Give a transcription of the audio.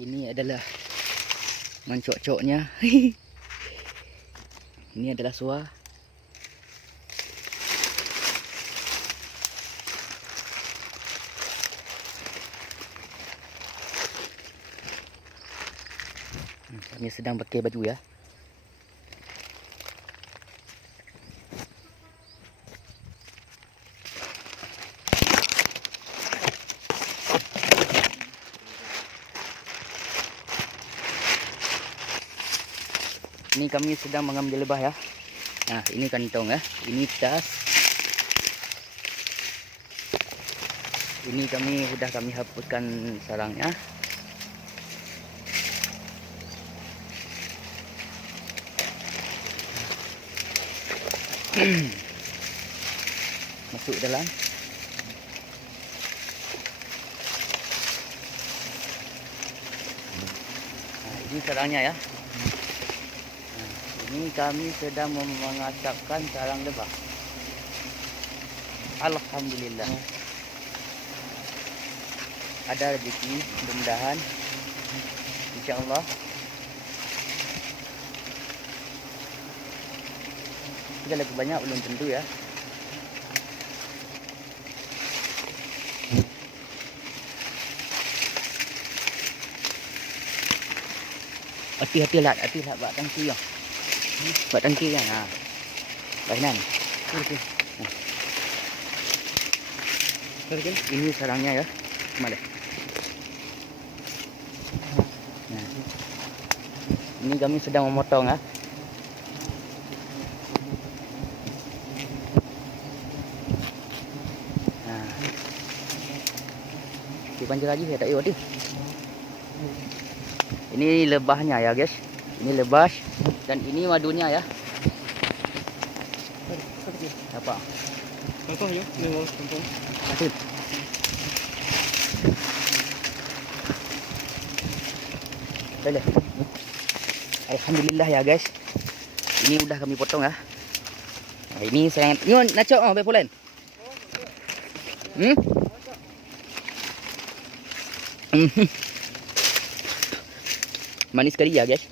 Ini adalah mancok-coknya. Ini adalah suar. Kami sedang pakai baju ya. Ini kami sedang mengambil lebah ya. Nah, ini kantong ya. Ini tas. Ini sudah kami hapuskan sarangnya. Masuk dalam. Nah, ini sarangnya ya. Ini kami sedang mengasapkan sarang lebah. Alhamdulillah. Ada rezeki, mudah-mudahan. InsyaAllah. Jika laku banyak belum tentu ya. Hati-hati lah buat tangki ya. Buat tangki kan. Ha. Baiklah. Okey. Ini sarangnya ya. Mana? Nah. Ini kami sedang memotong ya. Nah. Dipanjang lagi ya, tak payah. Ini lebahnya ya guys. Ini lebah dan ini madunya ya. Apa? Contoh ya, ini contoh. Masuk. Boleh. Alhamdulillah ya guys. Ini udah kami potong ya. Nah, ini saya ini nacok oh bepolen. Manis sekali ya guys.